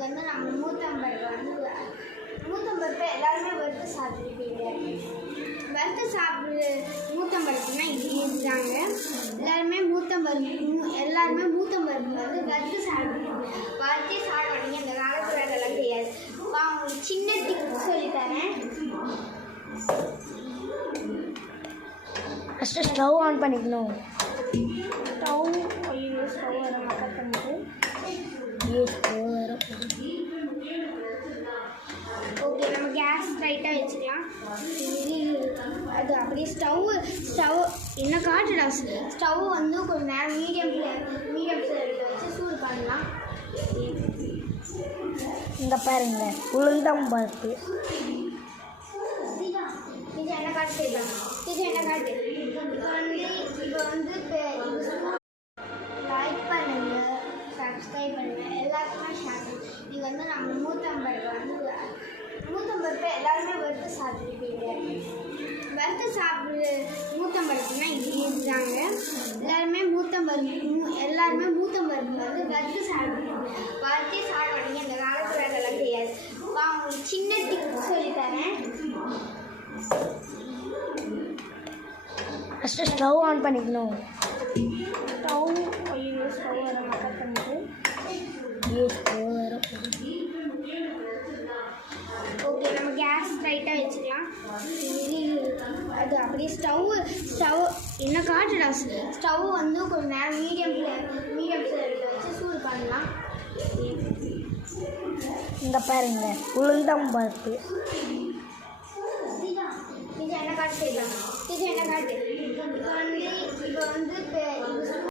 இது வந்து நம்ம மூத்தம்பருப்பு வந்து மூத்தம்பருப்பை எல்லாருமே வறுத்து சாப்பிட்டுருப்பீங்க. வறுத்து சாப்பிட்ற மூத்தம்பருப்புனா இதுதாங்க. எல்லாருமே மூத்தம்பருப்பு வந்து வறுத்து சாப்பிடுவாங்க. வறுத்தே சாப்பிட மாட்டீங்க. இந்த காலத்தில் அதெல்லாம் தெரியாது. உங்களுக்கு சின்ன டிப்ஸ் சொல்லித்தரேன். ஃபஸ்ட்டு ஸ்டவ் ஆன் பண்ணிக்கணும். ஸ்டவ் வர மக்கள் பண்ணிட்டு ஓகே, நம்ம கேஸ் லைட்டாக வச்சுக்கலாம். அது அப்படியே ஸ்டவ் என்ன காட்டுடா. ஸ்டவ் வந்து கொஞ்சம் நேரம் மீடியம் ஃப்ளேமில் வச்சு சூடு பண்ணலாம். இந்த பாருங்க உளுந்தம்பருப்பு. இது என்ன காட்டு செய்யலாம். இது என்ன காட்டு. இப்போ வந்து லைக் பண்ணுங்க, சப்ஸ்கிரைப் பண்ணுங்க, எல்லாருக்குமே ஷேர் பண்ணுங்க. இது வந்து நம்ம மூத்தம்பருப்பை எல்லாருமே வறுத்து சாப்பிட்டுருப்பீங்க. வறுத்து சாப்பிட்ற மூத்தம்பருப்புனா இதுதாங்க. எல்லாருமே மூத்தம்பருப்பு வந்து வறுத்து சாப்பிடுவாங்க. வறுத்தே சாப்பிட மாட்டீங்க. இந்த காலத்தில் அதெல்லாம் தெரியாது. உங்களுக்கு சின்ன டிப்ஸ் சொல்லித்தரேன். ஃபஸ்ட்டு ஸ்டவ் ஆன் பண்ணிக்கணும். ஸ்டவ் வர மக்கள் பண்ணிட்டு ஓகே, நம்ம கேஸ் லைட்டாக வச்சுக்கலாம். அது அப்படியே ஸ்டவ் என்ன காட்டுடா. ஸ்டவ் வந்து கொஞ்சம் நேரம் மீடியம் ஃப்ளேமில் வச்சு சூடு பண்ணலாம். இந்த பாருங்க உளுந்தம்பருப்பு. இது என்ன காட்டு செய்யலாம். இது என்ன காட்டு. இப்போ வந்து